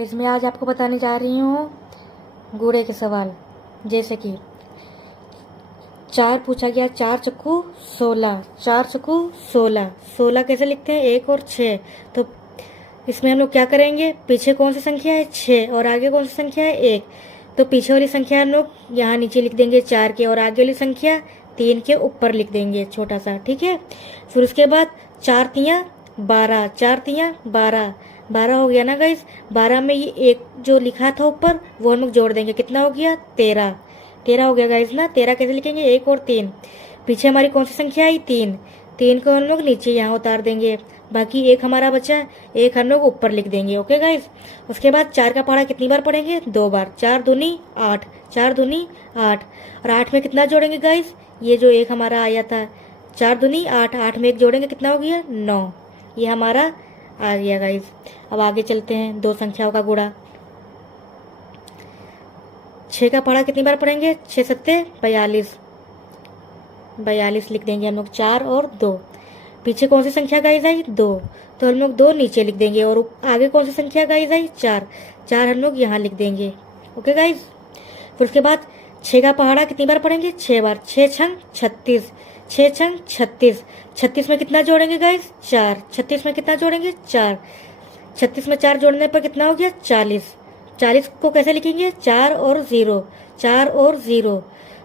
इसमें आज आपको बताने जा रही हूँ गुड़े के सवाल। जैसे कि 4 पूछा गया, 4 चक्कू 16, 4 चक्कू 16, 16 कैसे लिखते हैं? 1 और 6। तो इसमें हम लोग क्या करेंगे, पीछे कौन सी संख्या है 6 और आगे कौन सी संख्या है 1, तो पीछे वाली संख्या हम लोग यहाँ नीचे लिख देंगे 4 के, और आगे वाली संख्या 3 के ऊपर लिख देंगे छोटा सा, ठीक है। फिर उसके बाद 4 तियाँ 12, 4 तियाँ 12, 12 हो गया ना गाइस। 12 में ये एक जो लिखा था ऊपर वो हम लोग जोड़ देंगे, कितना हो गया 13, 13 हो गया गाइस ना। 13 कैसे लिखेंगे? 1 और 3, पीछे हमारी कौन सी संख्या आई 3, 3 को हम लोग नीचे यहाँ उतार देंगे, बाकी एक हमारा बचा, एक हम लोग ऊपर लिख देंगे, ओके गाइस। उसके बाद 4 का पहाड़ा कितनी बार पढ़ेंगे? 2 बार, 4 दूनी 8, 4 दूनी 8, और 8 में कितना जोड़ेंगे गाइस? ये जो एक हमारा आया था 4 दूनी 8, 8 में एक जोड़ेंगे कितना हो गया 9, ये हमारा आ गया गाइस। अब आगे चलते हैं, दो संख्याओं का गुणा। 6 का पहाड़ा कितनी बार पढ़ेंगे? 6 सत्ते 42, 42 लिख देंगे हम लोग, 4 और 2, पीछे कौन सी संख्या गाइस आई 2, तो हम लोग 2 नीचे लिख देंगे, और आगे कौन सी संख्या गाइस आई 4, 4 हम लोग यहाँ लिख देंगे, ओके गाइस। फिर उसके बाद 6 का पहाड़ा कितनी बार पढ़ेंगे? 6 बार, 6 छंग 36, 6 छंग 36, 36 में कितना जोड़ेंगे गाइस? 4, 36 में कितना जोड़ेंगे? 4, 36 में 4 जोड़ने पर कितना हो गया 40, 40 को कैसे लिखेंगे? 4 और 0, 4 और 0,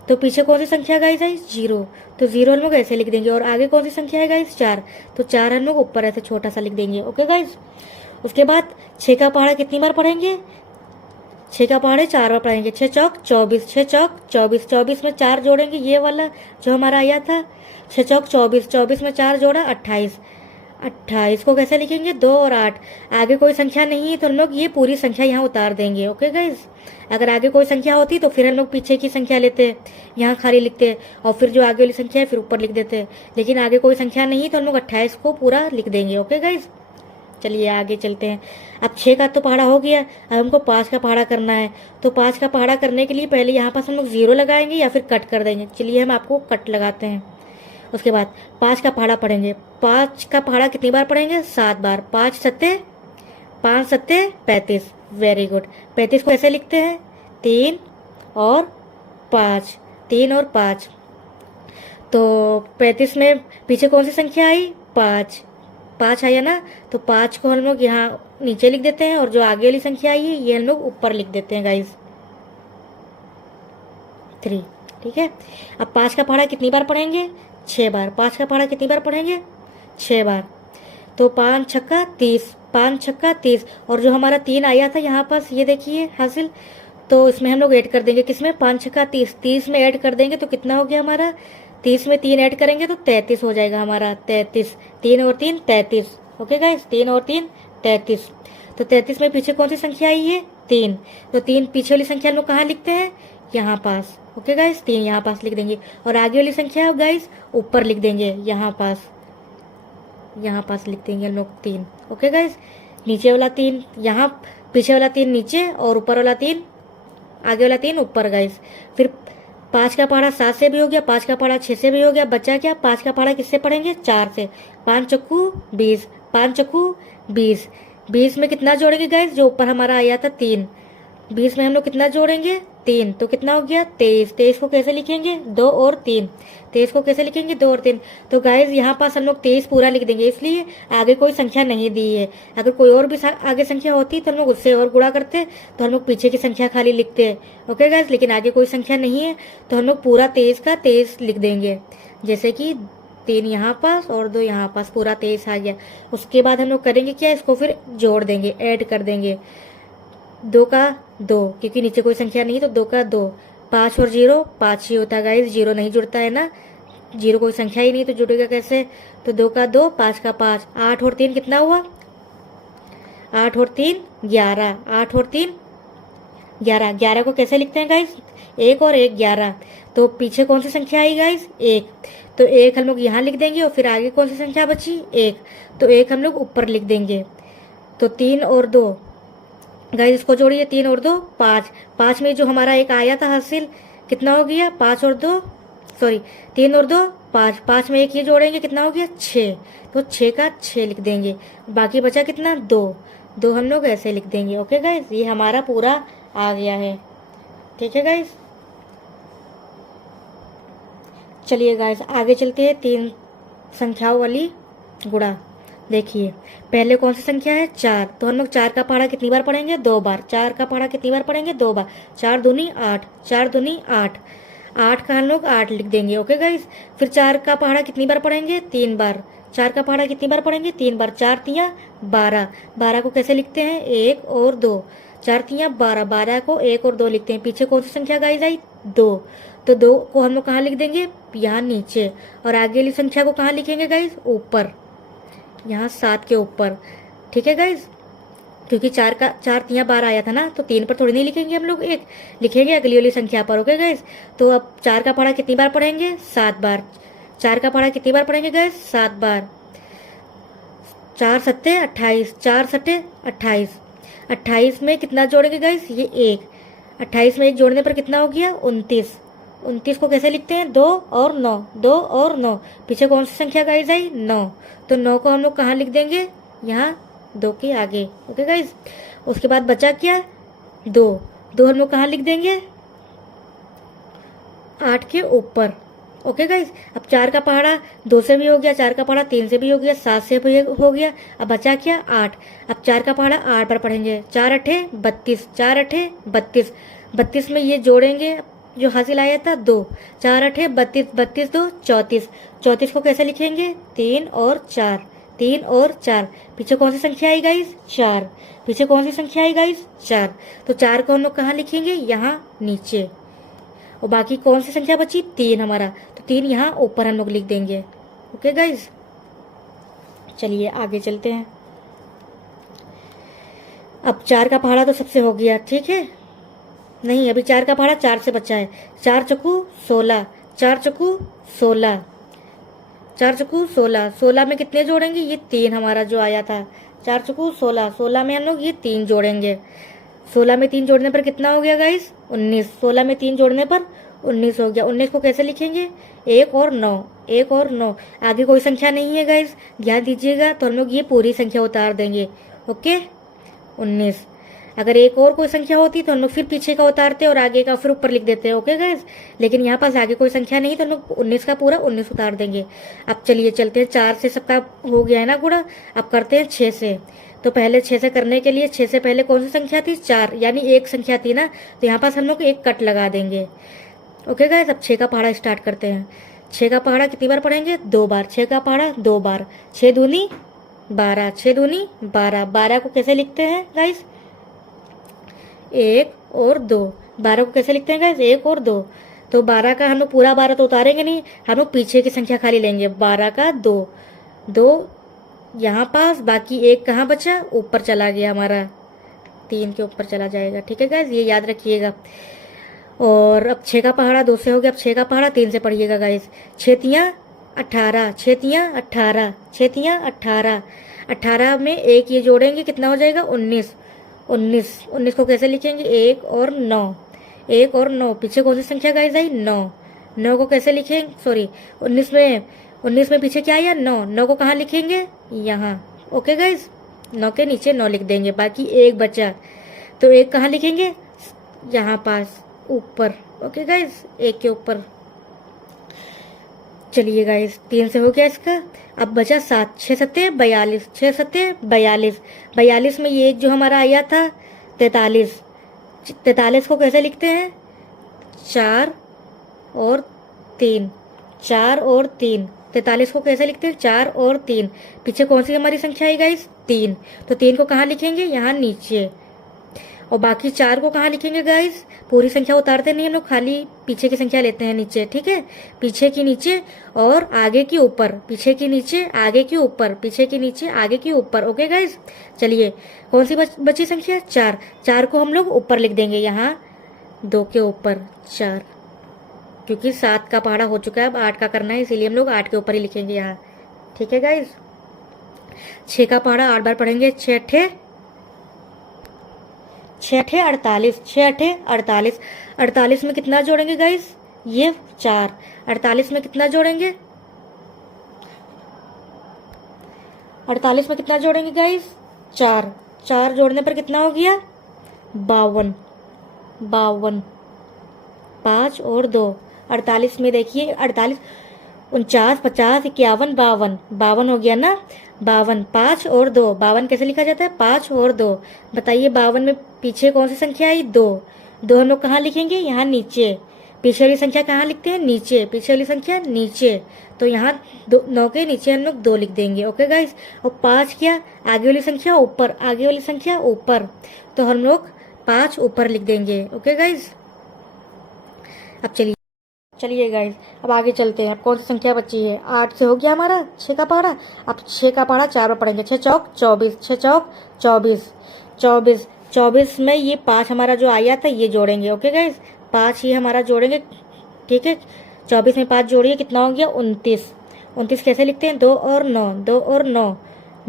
तो पीछे कौन सी संख्या गाइस आई 0, तो 0 हम लोग ऐसे लिख देंगे, और आगे कौन सी संख्या है गाइस 4, तो 4 हम लोग ऊपर ऐसे छोटा सा लिख देंगे, ओके गाइस। उसके बाद 6 का पहाड़ा कितनी बार पढ़ेंगे? 6 का पहाड़े 4 बार पढ़ेंगे, 6 चौक 24, 6 चौक 24, 24 में 4 जोड़ेंगे, ये वाला जो हमारा आया था 6 चौक 24, 24 में 4 जोड़ा 28, 28 को कैसे लिखेंगे? 2 और 8, आगे कोई संख्या नहीं है तो हम लोग ये पूरी संख्या यहाँ उतार देंगे, ओके गाइस। अगर आगे कोई संख्या होती तो फिर हम लोग पीछे की संख्या लेते, यहाँ खाली लिखते, और फिर जो आगे वाली संख्या है फिर ऊपर लिख देते, लेकिन आगे कोई संख्या नहीं तो हम लोग 28 को पूरा लिख देंगे, ओके गाइस। चलिए आगे चलते हैं। अब 6 का तो पहाड़ा हो गया, अब हमको 5 का पहाड़ा करना है, तो 5 का पहाड़ा करने के लिए पहले यहाँ पास हम लोग 0 लगाएंगे या फिर कट कर देंगे। चलिए हम आपको कट लगाते हैं। उसके बाद 5 का पहाड़ा पढ़ेंगे, 5 का पहाड़ा कितनी बार पढ़ेंगे? 7 बार, 5 सत्ते 5 सत्ते 35, वेरी गुड। 35 को ऐसे लिखते हैं 3 और 5, 3 और 5, तो 35 में पीछे कौन सी संख्या आई 5, 5 आया ना, तो 5 को हम लोग यहाँ नीचे लिख देते हैं, और जो आगे वाली संख्या आई है ये हम लोग ऊपर लिख देते हैं गाइस 3, ठीक है। अब 5 का पहाड़ा कितनी बार पढ़ेंगे? 6 बार, 5 का पहाड़ा कितनी बार पढ़ेंगे? 6 बार, तो 5 छक्का 30, 5 छक्का 30, और जो हमारा 3 आया था यहाँ पास ये देखिए हासिल, तो इसमें हम लोग ऐड कर देंगे, किसमें? 5 छक्का 30, 30 में ऐड कर देंगे तो कितना हो गया हमारा? 30 में 3 ऐड करेंगे तो 33 हो जाएगा हमारा, 33, 3 और 3 33, ओके गाइस, 3 और 3 33, तो 33 में पीछे कौन सी संख्या आई है 3, तो 3 पीछे वाली संख्या हम लोग कहाँ लिखते हैं? यहाँ पास, ओके गाइस, 3 यहाँ पास लिख देंगे, और आगे वाली संख्या गाइस ऊपर लिख देंगे, यहाँ पास, यहाँ पास लिख देंगे हम लोग 3, ओके गाइस। नीचे वाला 3 यहाँ, पीछे वाला 3 नीचे, और ऊपर वाला 3, आगे वाला 3 ऊपर गाइस। फिर 5 का पहाड़ा 7 से भी हो गया, 5 का पहाड़ा 6 से भी हो गया, बचा क्या? 5 का पहाड़ा किससे पढ़ेंगे? 4 से, 5 चक्कू 20, 5 चक्कू 20, 20 में कितना जोड़ेंगे गाइस? जो ऊपर हमारा आया था 3, 20 में हम लोग कितना जोड़ेंगे? 3, तो कितना हो गया 23, 23 को कैसे लिखेंगे? 2 और 3, 23 को कैसे लिखेंगे? 2 और 3, तो गाइस यहाँ पास हम लोग 23 पूरा लिख देंगे, इसलिए आगे कोई संख्या नहीं दी है। अगर कोई और भी आगे संख्या होती तो हम लोग उससे और गुणा करते, तो हम लोग पीछे की संख्या खाली लिखते हैं, ओके गाइस। लेकिन आगे कोई संख्या नहीं है तो हम लोग पूरा 23 का 23 लिख देंगे, जैसे कि 3 यहाँ पास और 2 यहाँ पास, पूरा 23 आ गया। उसके बाद हम लोग करेंगे क्या? इसको फिर जोड़ देंगे, ऐड कर देंगे, 2 का 2, क्योंकि नीचे कोई संख्या नहीं तो 2 का 2, 5 और 0 5 ही होता है गाइस, 0 नहीं जुड़ता है ना, 0 कोई संख्या ही नहीं तो जुड़ेगा कैसे? तो 2 का 2, 5 का 5, 8 और 3 कितना हुआ? 8 और 3 11, 8 और 3 11, 11 को कैसे लिखते हैं गाइस? 1 और 1 11, तो पीछे कौन सी संख्या आई गाइस? 1, तो 1 हम लोग यहाँ लिख देंगे, और फिर आगे कौन सी संख्या बची? 1, तो 1 हम लोग ऊपर लिख देंगे, तो 3 और 2 गाइस, इसको जोड़िए, 3 और 2 5, 5 में जो हमारा एक आया था हासिल कितना हो गया? 5 और 2 सॉरी 3 और 2 5, 5 में एक ये जोड़ेंगे कितना हो गया? 6, तो 6 का 6 लिख देंगे, बाकी बचा कितना? 2, 2 हम लोग ऐसे लिख देंगे। ओके गाइस, ये हमारा पूरा आ गया है। ठीक है गाइस, चलिए गाइस आगे चलते हैं 3 संख्याओं वाली गुणा। देखिए पहले कौन सी संख्या है 4, तो हम लोग 4 का पहाड़ा कितनी बार पढ़ेंगे 2 बार। 4 का पहाड़ा कितनी बार पढ़ेंगे 2 बार। 4 दूनी 8, 4 दूनी 8, 8 का हम लोग 8 लिख देंगे। ओके गाइस, फिर 4 का पहाड़ा कितनी बार पढ़ेंगे 3 बार। 4 का पहाड़ा कितनी बार पढ़ेंगे 3 बार। 4 तियां 12, 12 को कैसे लिखते हैं 1 और 2। 4 तियां 12, 12 को 1 और 2 लिखते हैं। पीछे कौन सी संख्या गाइस आई 2, तो 2 को हम लोग कहाँ लिख देंगे यहाँ नीचे, और आगे वाली संख्या को कहाँ लिखेंगे गाइस ऊपर, यहाँ 7 के ऊपर। ठीक है गाइस, क्योंकि 4 तियां 12 आया था ना, तो 3 पर थोड़ी नहीं लिखेंगे हम लोग, 1 लिखेंगे अगली वाली संख्या पर। ओके गाइस, तो अब 4 का पहाड़ा कितनी बार पढ़ेंगे 7 बार। 4 का पहाड़ा कितनी बार पढ़ेंगे गाइस 7 बार। 4 सत्ते 28, 4 सत्ते 28, 28 में कितना जोड़ेंगे गाइस ये 1, 28 में 1 जोड़ने पर कितना हो गया 29। 29 को कैसे लिखते हैं 2 और 9, 2 और 9, पीछे कौन सी संख्या गाइस आई 9, तो 9 को हम लोग कहाँ लिख देंगे यहाँ 2 के आगे। ओके गाइस, उसके बाद बचा क्या 2, 2 हम लोग कहाँ लिख देंगे 8 के ऊपर। ओके गाइस, अब 4 का पहाड़ा 2 से भी हो गया, 4 का पहाड़ा 3 से भी हो गया, 7 से भी हो गया, अब बचा क्या 8। अब 4 का पहाड़ा 8 पर पढ़ेंगे। 4 अठे 32, 4 अठे 32, 32 में ये जोड़ेंगे जो हासिल आया था 2, 4 अठे 32, 32 2 34, 34 को कैसे लिखेंगे 3 और 4, 3 और 4, पीछे कौन सी संख्या आई गाइस 4, पीछे कौन सी संख्या आई गाइस 4, तो 4 को हम लोग कहाँ लिखेंगे यहाँ नीचे, और बाकी कौन सी संख्या बची 3 हमारा, तो 3 यहाँ ऊपर हम लोग लिख देंगे। ओके गाइस, चलिए आगे चलते हैं। अब 4 का पहाड़ा तो सबसे हो गया, ठीक है, नहीं अभी 4 का पहाड़ा 4 से बचा है। 4 चक्कू 16, 4 चक्कू 16, 4 चक्कू 16, 16 में कितने जोड़ेंगे ये 3 हमारा जो आया था। 4 चक्कू 16, 16 में हम लोग ये 3 जोड़ेंगे। 16 में 3 जोड़ने पर कितना हो गया गाइस 19, 16 में 3 जोड़ने पर 19 हो गया। 19 को कैसे लिखेंगे 1 और 9, 1 और 9, आगे कोई संख्या नहीं है गाइस, ध्यान दीजिएगा, तो हम लोग ये पूरी संख्या उतार देंगे। ओके 19, अगर एक और कोई संख्या होती तो हम लोग फिर पीछे का उतारते और आगे का फिर ऊपर लिख देते। ओके गाइस, लेकिन यहाँ पास आगे कोई संख्या नहीं तो हम लोग 19 का पूरा 19 उतार देंगे। अब चलिए चलते हैं, 4 से सबका हो गया है ना गुणा, अब करते हैं 6 से। तो पहले 6 से करने के लिए 6 से पहले कौन सी संख्या थी 4, यानी एक संख्या थी ना, तो यहाँ पास हम लोग एक कट लगा देंगे। ओके गाइस, अब 6 का पहाड़ा स्टार्ट करते हैं। 6 का पहाड़ा कितनी बार पढ़ेंगे 2 बार। 6 का पहाड़ा 2 बार। 6 दूनी 12, 6 दूनी 12, 12 को कैसे लिखते हैं गाइस 1 और 2, 12 को कैसे लिखते हैं गाइस 1 और 2, तो 12 का हम लोग पूरा 12 तो उतारेंगे नहीं, हम लोग पीछे की संख्या खाली लेंगे। 12 का 2, 2 यहाँ पास, बाकी 1 कहाँ बचा ऊपर चला गया हमारा, 3 के ऊपर चला जाएगा। ठीक है गाइस, ये याद रखिएगा। और अब 6 का पहाड़ा 2 से हो गया, अब 6 का पहाड़ा 3 से पढ़िएगा गाइस। 6 तियां 18, 6 तियां 18, 6 तियां 18, 18 में 1 ये जोड़ेंगे कितना हो जाएगा 19, 19, 19 को कैसे लिखेंगे 1 और 9, 1 और 9, पीछे कौन सी संख्या गाइस आई 9, 9 को कैसे लिखेंगे, सॉरी 19 में पीछे क्या आया 9, 9 को कहाँ लिखेंगे यहाँ। ओके गाइस, 9 के नीचे 9 लिख देंगे, बाकी 1 बचा, तो 1 कहाँ लिखेंगे यहाँ पास ऊपर। ओके गाइस, 1 के ऊपर। चलिए गाइस 3 से हो गया इसका, अब बचा 7, 6 सत्ते 42, 6 सत्ते 42, 42 में ये एक जो हमारा आया था 43, 43 को कैसे लिखते हैं 4 और 3, 4 और 3, 43 को कैसे लिखते हैं 4 और 3, पीछे कौन सी हमारी संख्या आई गाइस 3, तो 3 को कहाँ लिखेंगे यहाँ नीचे, और बाकी 4 को कहाँ लिखेंगे गाइस, पूरी संख्या उतारते नहीं हम लोग, खाली पीछे की संख्या लेते हैं नीचे। ठीक है, पीछे की नीचे और आगे की ऊपर, पीछे की नीचे आगे की ऊपर, पीछे की नीचे आगे की ऊपर। ओके गाइस, चलिए कौन सी बची संख्या 4, 4 को हम लोग ऊपर लिख देंगे यहाँ 2 के ऊपर 4, क्योंकि 7 का पहाड़ा हो चुका है, अब 8 का करना है, इसीलिए हम लोग 8 के ऊपर ही लिखेंगे यहाँ। ठीक है गाइस, 6 का पहाड़ा 8 बार पढ़ेंगे। 6 अठे 48, 6 अठे 48, 48 में कितना जोड़ेंगे गाइस ये 4, 48 में कितना जोड़ेंगे 48 में कितना जोड़ेंगे गाइस 4, 4 जोड़ने पर कितना हो गया 52, 52, 5 और 2 48 में देखिए 48, 49, 50, 51, 52, 52 हो गया ना, 52, 5 और 2, 52 कैसे लिखा जाता है 5 और 2। बताइए 52 में पीछे कौन सी संख्या आई 2, 2 हम लोग कहाँ लिखेंगे यहाँ नीचे, पीछे वाली संख्या कहाँ लिखते हैं नीचे, पीछे वाली संख्या नीचे, तो यहाँ 9 के नीचे हम लोग 2 लिख देंगे। ओके गाइस, और 5 क्या आगे वाली संख्या ऊपर, आगे वाली संख्या ऊपर, तो हम लोग 5 ऊपर लिख देंगे। ओके गाइस, अब चलिए गाइस, अब आगे चलते हैं। अब कौन सी संख्या बची है 8 से हो गया हमारा 6 का पहाड़ा। अब 6 का पहाड़ा 4 बार पढ़ेंगे, 6 चौक 24, 6 चौक 24, 24, 24 में ये 5 हमारा जो आया था ये जोड़ेंगे। ओके गाइस, 5 ये हमारा जोड़ेंगे, ठीक है। 24 में 5 जोड़िए कितना हो गया 29, 29 कैसे लिखते हैं 2 और 9, 2 और 9,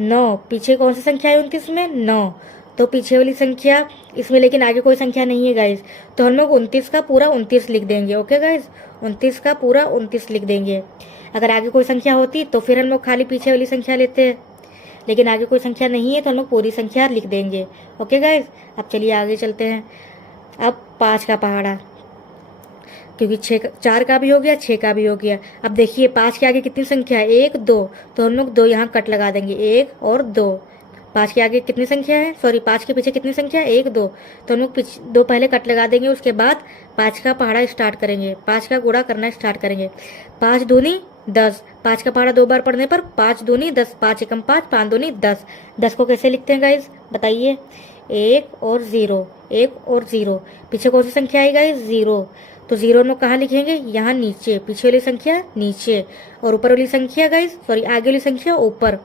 9 पीछे कौन सी संख्या है 29 में 9, तो पीछे वाली संख्या इसमें, लेकिन आगे कोई संख्या नहीं है गाइस, तो हम लोग 29 का पूरा 29 लिख देंगे। ओके गाइस, 29 का पूरा 29 लिख देंगे। अगर आगे कोई संख्या होती तो फिर हम लोग खाली पीछे वाली संख्या लेते हैं, लेकिन आगे कोई संख्या नहीं है तो हम लोग पूरी संख्या लिख देंगे। ओके गाइस, अब चलिए आगे चलते हैं। अब 5 का पहाड़ा, क्योंकि 4 का भी हो गया 6 का भी हो गया। अब देखिए 5 के आगे कितनी संख्या है 1 2, तो हम लोग 2 यहाँ कट लगा देंगे, 1 और 2। 5 के आगे कितनी संख्या है, सॉरी 5 के पीछे कितनी संख्या है 1 2, तो हम लोग 2 पहले कट लगा देंगे, उसके बाद 5 का पहाड़ा स्टार्ट करेंगे, 5 का गुणा करना स्टार्ट करेंगे। 5 दूनी 10, 5 का पहाड़ा 2 बार पढ़ने पर 5 दूनी 10, 5 एकम 5, 5 दूनी 10। 10 को कैसे लिखते हैं गाइज बताइए, 1 और 0, 1 और 0, पीछे कौन सी संख्या आई गाइज 0, तो 0 हम लोग कहाँ लिखेंगे यहाँ नीचे, पीछे वाली संख्या नीचे, और ऊपर वाली संख्या गाइज सॉरी आगे वाली संख्या ऊपर,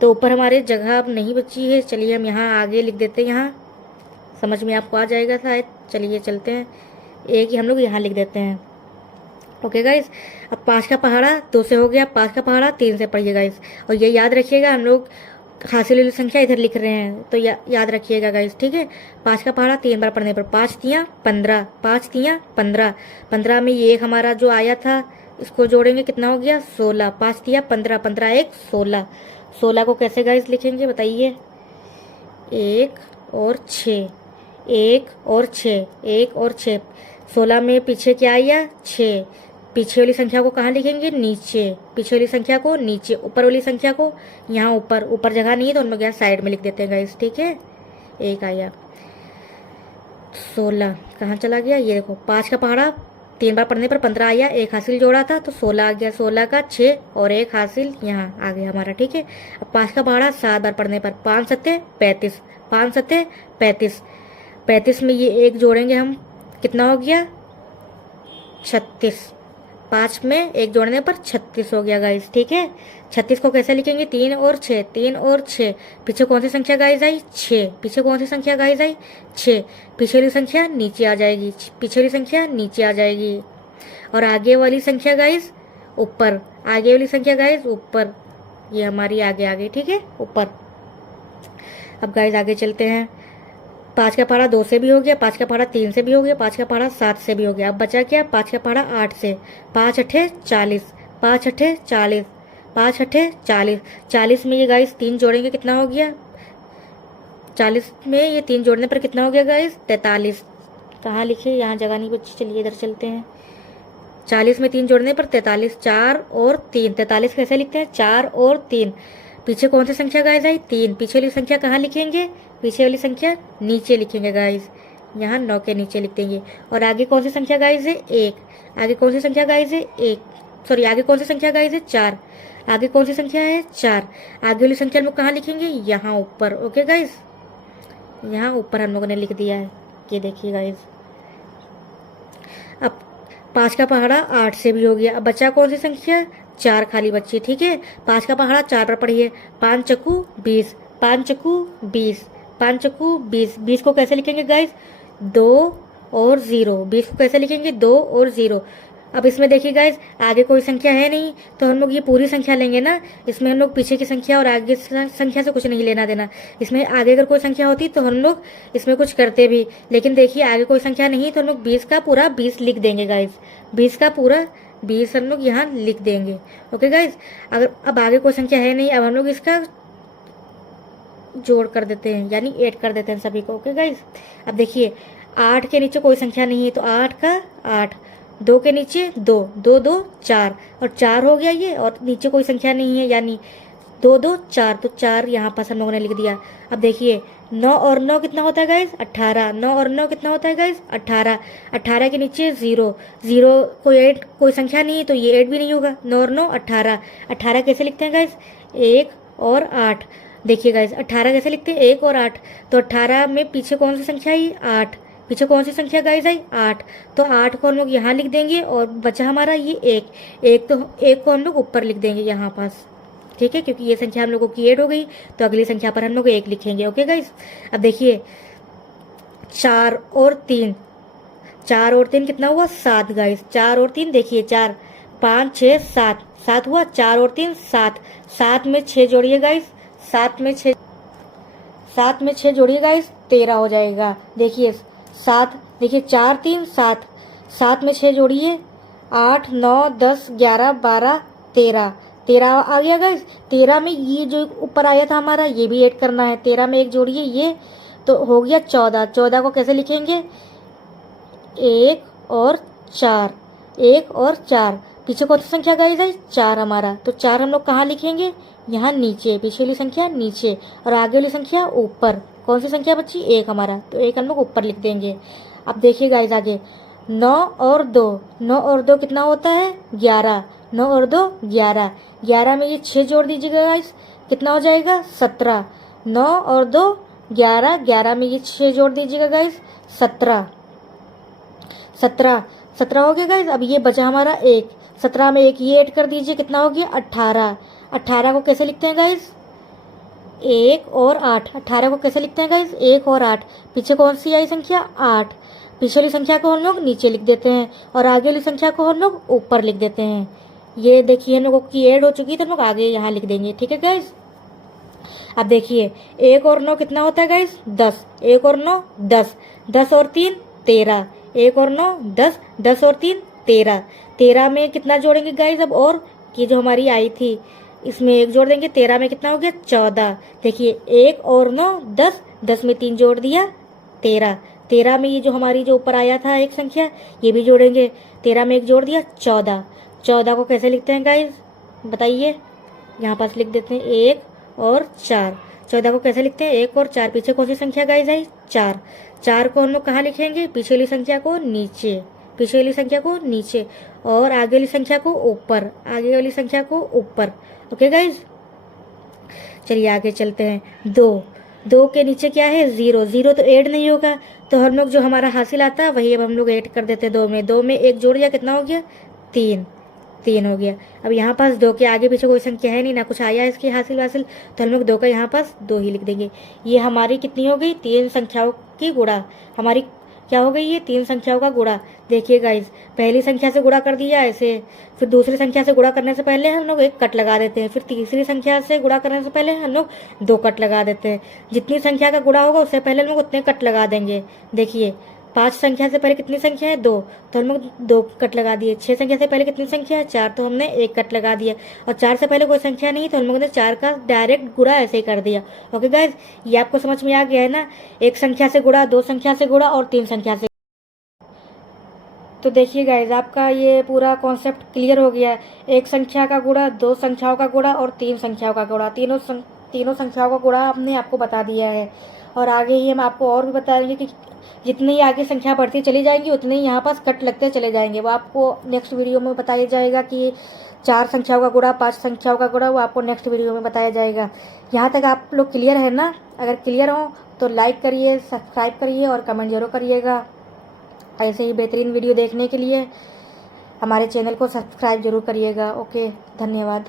तो ऊपर हमारे जगह अब नहीं बची है। चलिए हम यहाँ आगे लिख देते हैं, यहाँ समझ में आपको आ जाएगा शायद। चलिए चलते हैं, एक ही हम लोग यहाँ लिख देते हैं। ओके गाइस, अब 5 का पहाड़ा 2 से हो गया, 5 का पहाड़ा 3 से पढ़िए गाइस, और ये याद रखिएगा हम लोग हासिल वाली संख्या इधर लिख रहे हैं, तो याद रखिएगा गाइस, ठीक है। 5 का पहाड़ा 3 बार पढ़ने पर 5 तियाँ 15, 5 तियाँ 15, 15 में ये एक हमारा जो आया था इसको जोड़ेंगे कितना हो गया 16, 5 तियाँ 15, 15 1 16, 16 को कैसे गाइस लिखेंगे बताइए, 1 और 6, 1 और 6, 1 और 6, 16 में पीछे क्या आया 6, पीछे वाली संख्या को कहाँ लिखेंगे नीचे, पीछे वाली संख्या को नीचे, ऊपर वाली संख्या को यहाँ ऊपर, ऊपर जगह नहीं है तो हम लोग यहाँ साइड में लिख देते हैं गाइस, ठीक है। 1 आया, 16 कहाँ चला गया ये देखो, 5 का पहाड़ा 3 बार पढ़ने पर 15 आया, 1 हासिल जोड़ा था तो 16 आ गया, 16 का 6 और 1 हासिल यहाँ आ गया हमारा, ठीक है। अब 5 का पहाड़ा 7 बार पढ़ने पर 5 सत्ते 35, 5 सत्ते 35, 35 में ये 1 जोड़ेंगे हम कितना हो गया 36, 5 में 1 जोड़ने पर 36 हो गया गाइस, ठीक है। 36 को कैसे लिखेंगे 3 और 6, 3 और 6, पीछे कौन सी संख्या गाइस आई 6, पीछे कौन सी संख्या गाइस आई 6, पीछे वाली संख्या नीचे आ जाएगी, पीछे वाली संख्या नीचे आ जाएगी, और आगे वाली संख्या गाइस ऊपर, आगे वाली संख्या गाइस ऊपर, ये हमारी आगे आ गई, ठीक है ऊपर। अब गाइस आगे चलते हैं। 5 का पहाड़ा 2 से भी हो गया, 5 का पहाड़ा 3 से भी हो गया, 5 का पहाड़ा 7 से भी हो गया। अब बचा क्या 5 का पहाड़ा 8 से, 5 अठे 40, 5 अठे 40, 5 अठे 40, 40 में ये गाइस 3 जोड़ेंगे कितना हो गया 40 में ये 3 जोड़ने पर कितना हो गया गाइस 43, कहाँ लिखे यहाँ जगह नहीं बची, चलिए इधर चलते हैं। 40 में 3 जोड़ने पर 43, 4 और 3, 43 कैसे लिखते हैं 4 और 3, पीछे कौन सी संख्या गाइस आई 3, पीछे वाली संख्या कहाँ लिखेंगे, पीछे वाली संख्या नीचे लिखेंगे गाइस, यहाँ 9 के नीचे लिख देंगे, और आगे कौन सी संख्या गाइस है 1, आगे कौन सी संख्या गाइस है 1, सॉरी आगे कौन सी संख्या गाइस है 4, आगे कौन सी संख्या है 4, आगे वाली संख्या हम लोग कहाँ लिखेंगे यहाँ ऊपर। ओके गाइस, यहाँ ऊपर हम लोगों ने लिख दिया है, ये देखिए गाइस। अब 5 का पहाड़ा 8 से भी हो गया, अब बचा कौन सी संख्या 4 खाली बच्ची, ठीक है। 5 का पहाड़ा 4 पर पढ़िए, 5 चक्कू 20, 5 चक्कू 20, 5 चक्कू 20, 20 को कैसे लिखेंगे गाइस 2 और 0, 20 को कैसे लिखेंगे 2 और 0। अब इसमें देखिए गाइस आगे कोई संख्या है नहीं, तो हम लोग ये पूरी संख्या लेंगे ना, इसमें हम लोग पीछे की संख्या और आगे संख्या से कुछ नहीं लेना देना। इसमें आगे अगर कोई संख्या होती तो हम लोग इसमें कुछ करते भी, लेकिन देखिए आगे कोई संख्या नहीं तो हम लोग 20 का पूरा 20 लिख देंगे गाइस, 20 का पूरा 20 हम लोग यहाँ लिख देंगे। ओके गाइस, अगर अब आगे कोई संख्या है नहीं, अब हम लोग इसका जोड़ कर देते हैं, यानी ऐड कर देते हैं सभी को। ओके गाइज, अब देखिए 8 के नीचे कोई संख्या नहीं है तो 8 का 8, 2 के नीचे 2, 2 2 4 और 4 हो गया ये, और नीचे कोई संख्या नहीं है यानी 2 2 4, तो 4 यहाँ पास हम लोगों ने लिख दिया। अब देखिए 9 और 9 कितना होता है गाइज? 18। 9 और 9 कितना होता है गाइज? 18। 18 के नीचे 0, 0 कोई संख्या नहीं है तो ये 8 भी नहीं होगा। 9 और 9 18। 18 कैसे लिखते हैं गाइज? 1 और 8। देखिए गाइज 18 कैसे लिखते हैं? 1 और 8। तो 18 में पीछे कौन सी संख्या आई? 8। पीछे कौन सी संख्या गाइज आई? 8। तो 8 को हम लोग यहाँ लिख देंगे और बचा हमारा ये 1। तो 1 को हम लोग ऊपर लिख देंगे यहाँ पास, ठीक है, क्योंकि ये संख्या हम लोगों की 8 हो गई तो अगली संख्या पर हम लोग 1 लिखेंगे। ओके गाइज, अब देखिए 4 और 3, 4 और 3 कितना हुआ? 7 गाइज। 4 और 3 देखिए 4 5 6 7, 7 हुआ। 4 और 3 7, 7 में 6 जोड़िए गाइज, 7 में 6 जोड़िए गाइज, 13 हो जाएगा। देखिए 7, देखिए 4 3 7, 7 में 6 जोड़िए, 8 9 10 11 12 13, 13 आ गया गाइज। 13 में ये जो ऊपर आया था हमारा ये भी ऐड करना है, 13 में 1 जोड़िए, ये तो हो गया 14। 14 को कैसे लिखेंगे? 1 और 4, 1 और 4। पीछे कौन सी संख्या गाइज है? 4 हमारा, तो 4 हम लोग कहाँ लिखेंगे? यहाँ नीचे, पीछे वाली संख्या नीचे और आगे वाली संख्या ऊपर। कौन सी संख्या बची? 1 हमारा, तो 1 हम लोग ऊपर लिख देंगे। अब देखिए गाइज आगे 9 और 2, 9 और 2 कितना होता है? 11। 9 और 2 11, 11 में ये 6 जोड़ दीजिएगा गाइज, कितना हो जाएगा? 17। 9 और 2 11, 11 में ये 6 जोड़ दीजिएगा गाइज, 17। 17 हो गया गाइज। अब ये बचा हमारा 1, 17 में 1 ये ऐड कर दीजिए, कितना हो गया? 18। 18 को कैसे लिखते हैं गाइज? 1 और 8। 18 को कैसे लिखते हैं गाइज? 1 और 8। पीछे कौन सी आई संख्या? 8। पीछे वाली संख्या को हम लोग नीचे लिख देते हैं और आगे वाली संख्या को हम लोग ऊपर लिख देते हैं। ये देखिए हम लोगों की ऐड हो चुकी है तो हम लोग आगे यहाँ लिख देंगे, ठीक है गाइज। अब देखिए 1 और 9 कितना होता है गाइज? 10। 1 और 9 10, 10 और 3 13, 1 और 9 10, 10 और 3 13। 13 में कितना जोड़ेंगे गाइज अब? और ये जो हमारी आई थी इसमें 1 जोड़ देंगे, 13 में कितना हो गया? 14। देखिए 1 और 9 10, 10 में 3 जोड़ दिया, 13। 13 में ये जो हमारी जो ऊपर आया था एक संख्या ये भी जोड़ेंगे, 13 में 1 जोड़ दिया, 14। 14 को कैसे लिखते हैं गाइज? बताइए, यहाँ पास लिख देते हैं 1 और 4। 14 को कैसे लिखते हैं? 1 और 4। पीछे कौन सी संख्या गाइज आई? 4। 4 को हम लोग कहाँ लिखेंगे? पीछे वाली संख्या को नीचे, पीछे वाली संख्या को नीचे और आगे वाली संख्या को ऊपर, आगे वाली संख्या को ऊपर। ओके गाइज, चलिए आगे चलते हैं। 2 के नीचे क्या है? 0। 0 तो ऐड नहीं होगा तो हम लोग जो हमारा हासिल आता है वही अब हम लोग ऐड कर देते हैं 2 में। 2 में 1 जोड़ दिया, कितना हो गया? 3 हो गया। अब यहाँ पास 2 के आगे पीछे कोई संख्या है नहीं ना, कुछ आया इसकी हासिल तो हम लोग 2 का यहाँ पास 2 ही लिख देंगे। ये हमारी कितनी हो गई? 3 संख्याओं की गुणा। हमारी क्या हो गई? ये 3 संख्याओं का गुणा। देखिए गाइज पहली संख्या से गुणा कर दिया ऐसे, फिर दूसरी संख्या से गुणा करने से पहले हम लोग 1 कट लगा देते हैं, फिर तीसरी संख्या से गुणा करने से पहले हम लोग 2 कट लगा देते हैं। जितनी संख्या का गुणा होगा उससे पहले हम लोग उतने कट लगा देंगे। देखिए 5 संख्या से पहले कितनी संख्या है? 2, तो हम लोग 2 कट लगा दिए। 6 संख्या से पहले कितनी संख्या है? 4, तो हमने 1 कट लगा दिया। और 4 से पहले कोई संख्या नहीं तो हम लोगों ने 4 का डायरेक्ट गुणा ऐसे ही कर दिया। ओके गाइज, ये आपको समझ में आ गया है ना? 1 संख्या से गुणा, 2 संख्या से गुणा और 3 संख्या से। तो देखिए गाइज आपका ये पूरा कॉन्सेप्ट क्लियर हो गया है। 1 संख्या का गुणा, 2 संख्याओं का गुणा और 3 संख्याओं का गुणा, तीनों संख्याओं का गुणा हमने आपको बता दिया है। और आगे ही हम आपको और भी बताएंगे कि जितनी आगे संख्या बढ़ती चली जाएंगी उतने ही यहाँ पास कट लगते चले जाएंगे। वो आपको नेक्स्ट वीडियो में बताया जाएगा कि 4 संख्याओं का गुणा, 5 संख्याओं का गुणा, वो आपको नेक्स्ट वीडियो में बताया जाएगा। यहाँ तक आप लोग क्लियर है ना? अगर क्लियर हो तो लाइक करिए, सब्सक्राइब करिए और कमेंट जरूर करिएगा। ऐसे ही बेहतरीन वीडियो देखने के लिए हमारे चैनल को सब्सक्राइब जरूर करिएगा। ओके, धन्यवाद।